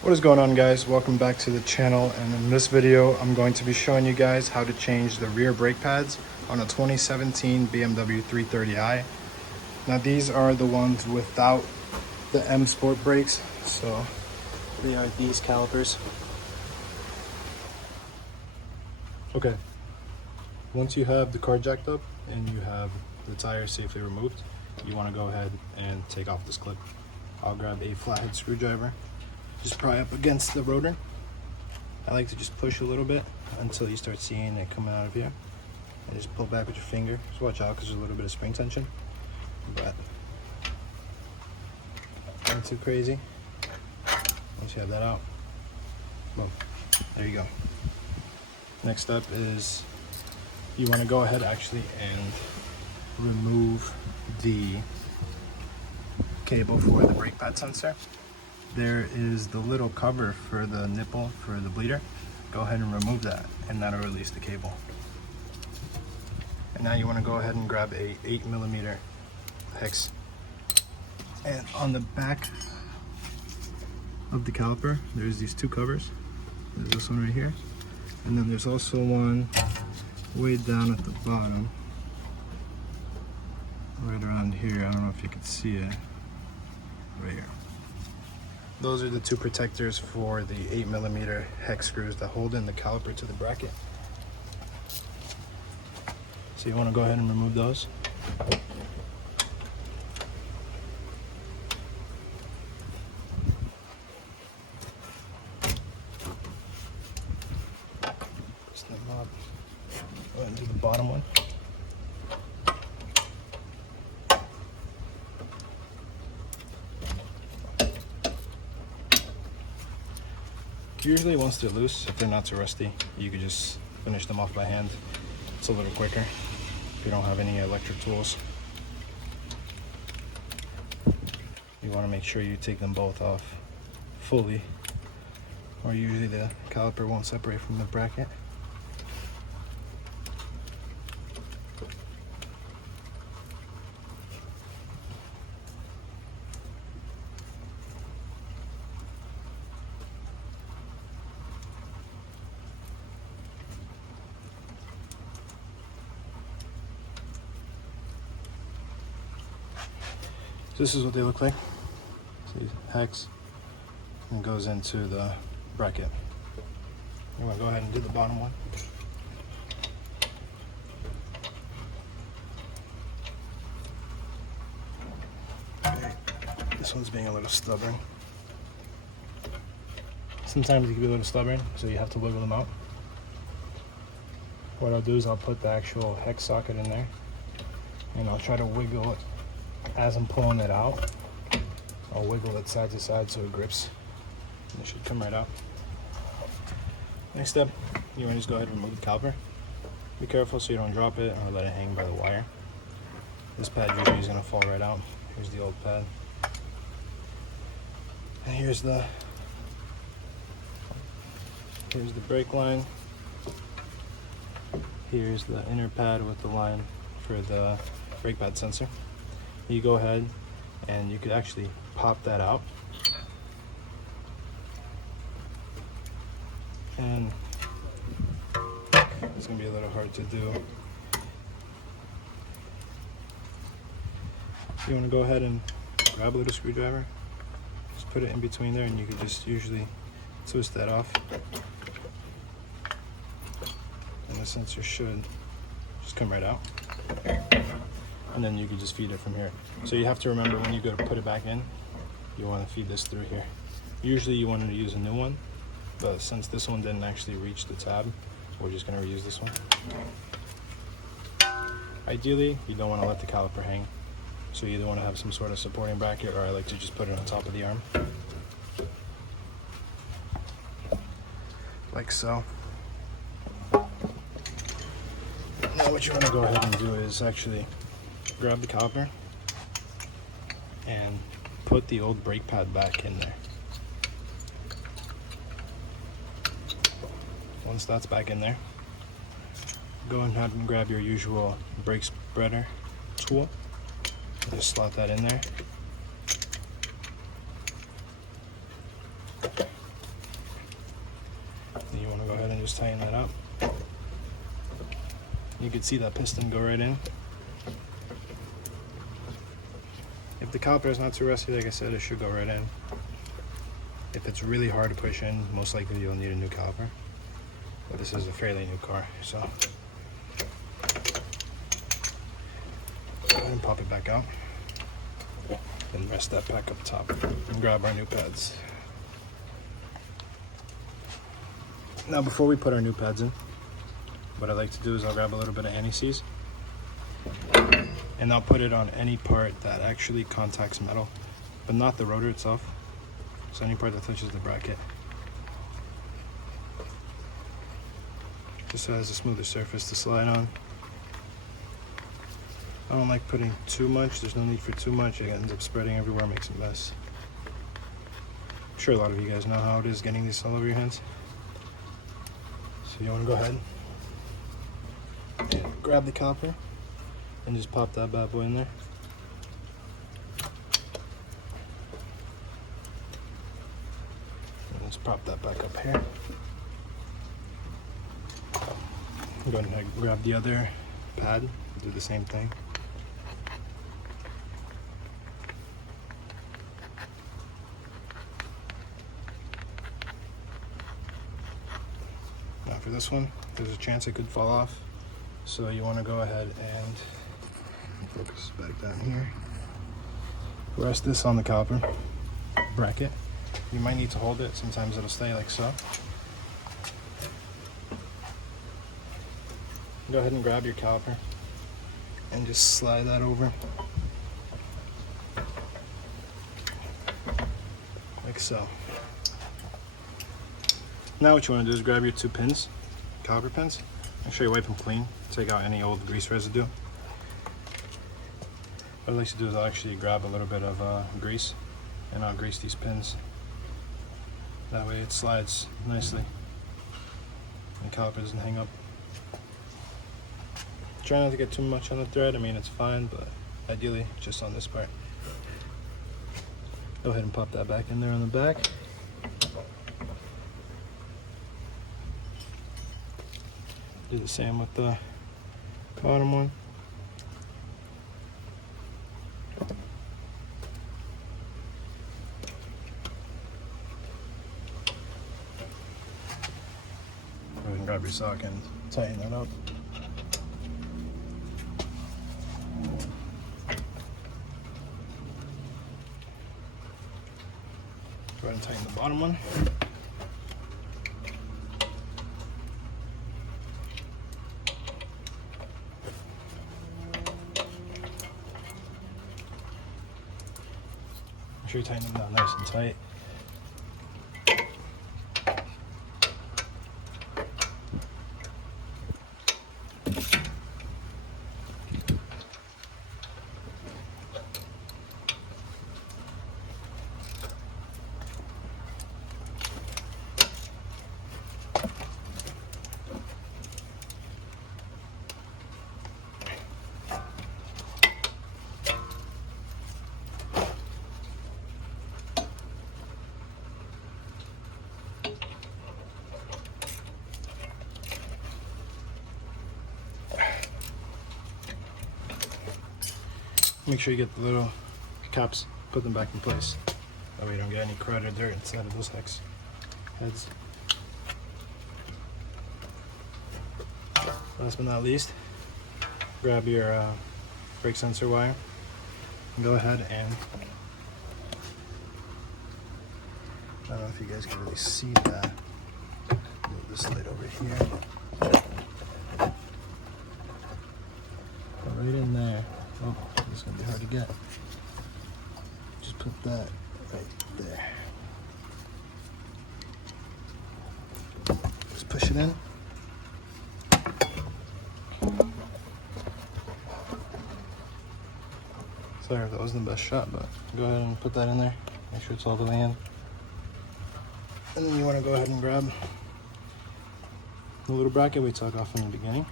What is going on, guys? Welcome back to the channel, and in this video I'm going to be showing you guys how to change the rear brake pads on a 2017 BMW 330i. Now these are the ones without the M Sport brakes, so they are these calipers. Okay, once you have the car jacked up and you have the tire safely removed, you want to go ahead and take off this clip. I'll grab a flathead screwdriver, just pry up against the rotor. I like to just push a little bit until you start seeing it coming out of here, and just pull back with your finger. Just watch out because there's a little bit of spring tension, but not too crazy. Once you have that out, boom, there you go. Next step is you want to go ahead actually and remove the cable for the brake pad sensor. There is the little cover for the nipple for the bleeder. Go ahead and remove that, and that'll release the cable. And now you want to go ahead and grab a 8mm hex, and on the back of the caliper there's these two covers. There's this one right here, and then there's also one way down at the bottom right around here. I don't know if you can see it right here. Those are the two protectors for the 8mm hex screws that hold in the caliper to the bracket. So you want to go ahead and remove those. Snip them up. Go ahead and do the bottom one. Usually once they're loose, if they're not too rusty, you could just finish them off by hand. It's a little quicker if you don't have any electric tools. You want to make sure you take them both off fully, or usually the caliper won't separate from the bracket. This is what they look like. See, hex, and goes into the bracket. You want to go ahead and do the bottom one. Okay. This one's being a little stubborn. Sometimes it can be a little stubborn, so you have to wiggle them out. What I'll do is I'll put the actual hex socket in there, and I'll try to wiggle it as I'm pulling it out. I'll wiggle it side to side so it grips, and it should come right out. Next step, you want to just go ahead and remove the caliper. Be careful so you don't drop it or let it hang by the wire. This pad usually is going to fall right out. Here's the old pad, and here's the brake line. Here's the inner pad with the line for the brake pad sensor. You go ahead and you could actually pop that out, and it's gonna be a little hard to do. You want to go ahead and grab a little screwdriver, just put it in between there, and you could just usually twist that off, and the sensor should just come right out. And then you can just feed it from here. So you have to remember, when you go to put it back in, you want to feed this through here. Usually you want to use a new one, but since this one didn't actually reach the tab, we're just going to reuse this one. Ideally, you don't want to let the caliper hang, so you either want to have some sort of supporting bracket, or I like to just put it on top of the arm, like so. Now what you want to go ahead and do is actually grab the caliper and put the old brake pad back in there. Once that's back in there, go ahead and grab your usual brake spreader tool. Just slot that in there. just tighten that up. You can see that piston go right in. If the caliper is not too rusty, like I said, it should go right in. If it's really hard to push in, most likely you'll need a new caliper. But this is a fairly new car, so go ahead and pop it back out. Then rest that back up top and grab our new pads. Now before we put our new pads in, what I like to do is I'll grab a little bit of anti-seize and I'll put it on any part that actually contacts metal, but not the rotor itself. So any part that touches the bracket. Just so it has a smoother surface to slide on. I don't like putting too much, there's no need for too much, it ends up spreading everywhere, makes a mess. I'm sure a lot of you guys know how it is getting this all over your hands. So you want to go ahead and grab the caliper and just pop that bad boy in there. And let's prop that back up here. Go ahead and grab the other pad, do the same thing. Now for this one, there's a chance it could fall off, so you want to go ahead and focus back down here. Rest this on the caliper bracket. You might need to hold it, sometimes it'll stay like so. Go ahead and grab your caliper and just slide that over like so. Now what you want to do is grab your two pins, caliper pins. Make sure you wipe them clean, take out any old grease residue. What I like to do is I'll actually grab a little bit of grease and I'll grease these pins. That way it slides nicely and the caliper doesn't hang up. Try not to get too much on the thread, I mean it's fine, but ideally just on this part. Go ahead and pop that back in there on the back. Do the same with the bottom one. Go ahead and grab your sock and tighten that up. Go ahead and tighten the bottom one. Make sure you tighten them down nice and tight. Make sure you get the little caps, put them back in place. That way you don't get any crud or dirt inside of those hex heads. Last but not least, grab your brake sensor wire and go ahead and, I don't know if you guys can really see that. Move this light over here. Right in there. Oh, it's gonna be hard to get. Just put that right there. Just push it in. Sorry if that wasn't the best shot, but go ahead and put that in there. Make sure it's all the way in. And then you want to go ahead and grab the little bracket we took off in the beginning.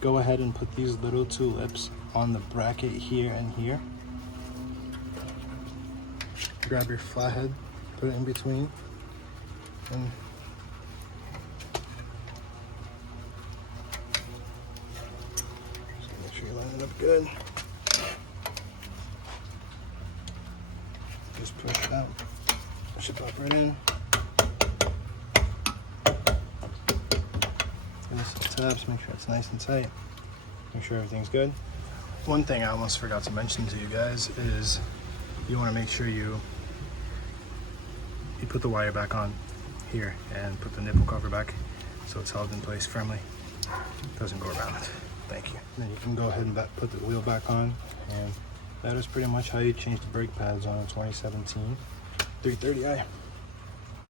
Go ahead and put these little two lips on the bracket here and here. Grab your flathead, put it in between, and line up good. Just push it out. Push it pop right in. Give us some tabs, make sure it's nice and tight. Make sure everything's good. One thing I almost forgot to mention to you guys is you want to make sure you put the wire back on here and put the nipple cover back so it's held in place firmly. Doesn't go around. Thank you. Then you can go ahead and put the wheel back on, and that is pretty much how you change the brake pads on a 2017 330i.